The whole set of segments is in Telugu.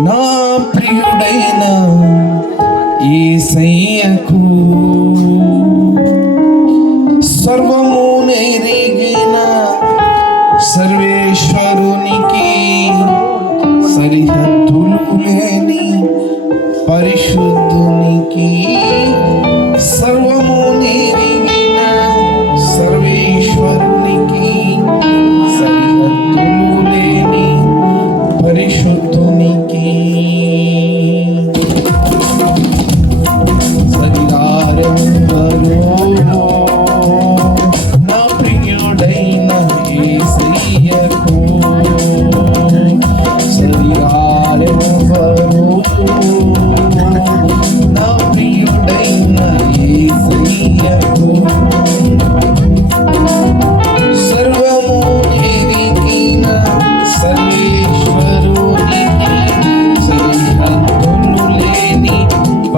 నా ప్రియుడైన ఈసయ్యకు సర్వము నెరిగిన సర్వేశ్వరునికి సరిహద్దులు లేని పరిశు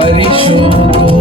Hari Shoto.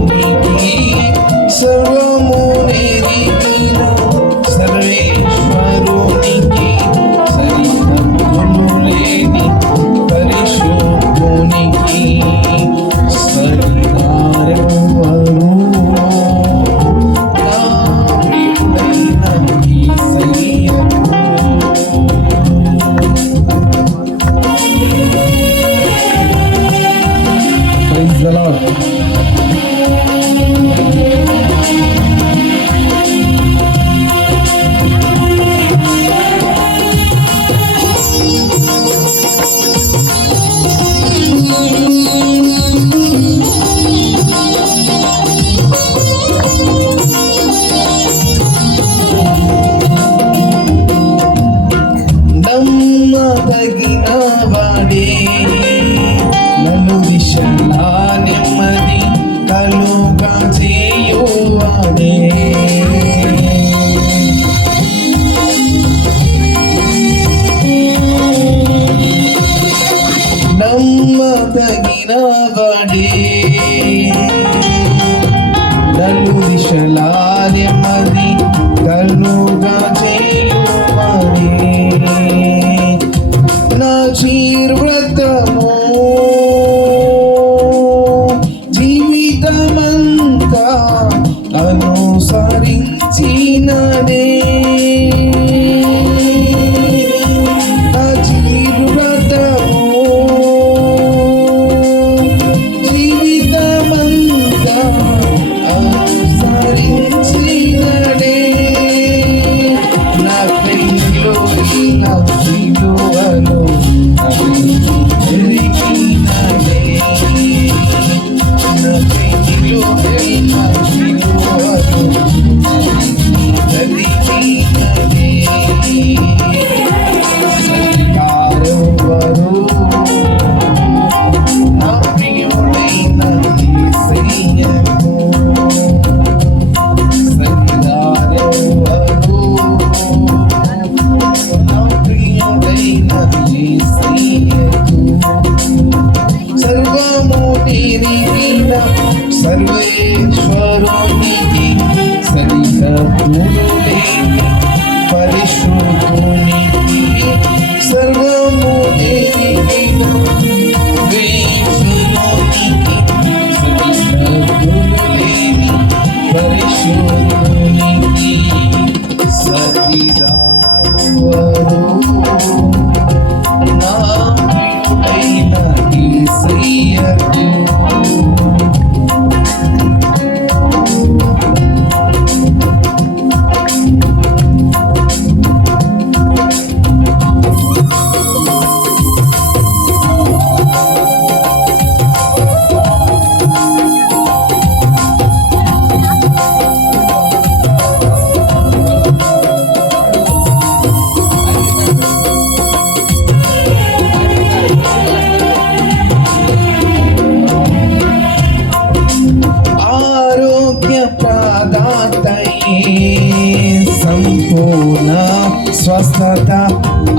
సదా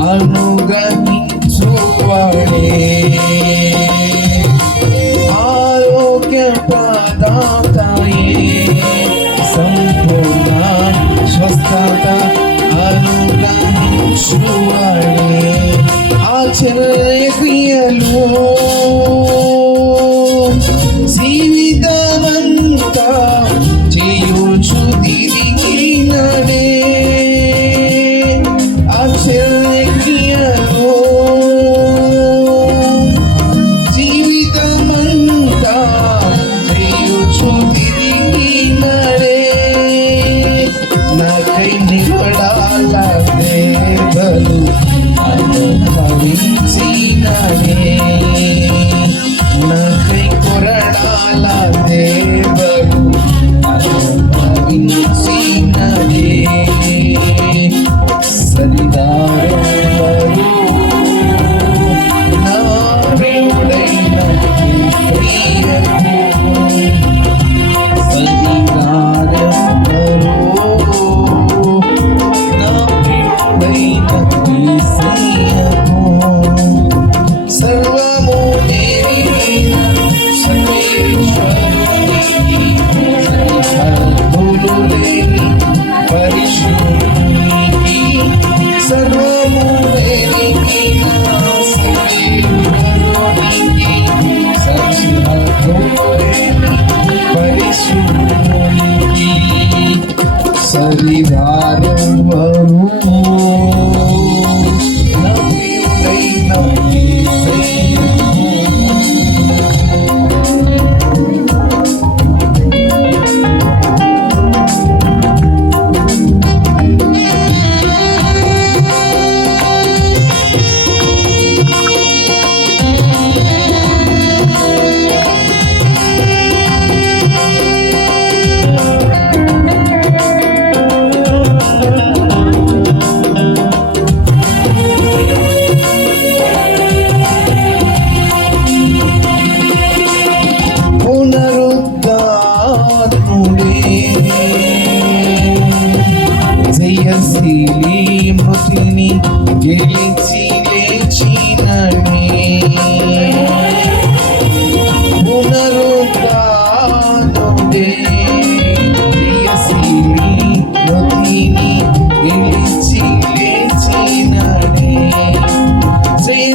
అనుగమించువాడే. ఆరోగ్య ప్రదాతాయే సంపూర్ణ స్వస్థత అనుగమించువాడే. ఆచరణ క్రియలు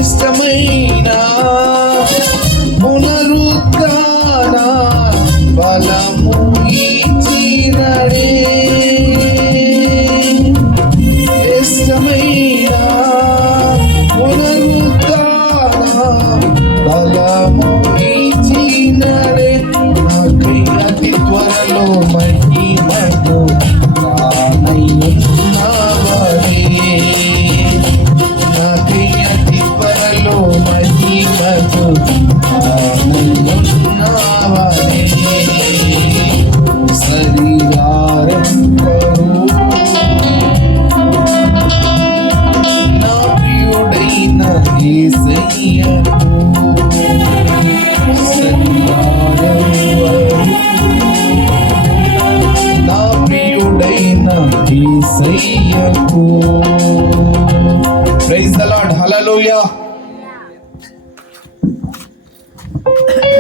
బలిష్టమైన పునరుత్న బలము ఇచ్చినడే. ఇష్టమైన పునరుత్న బలము ఇచ్చినడే. Oh.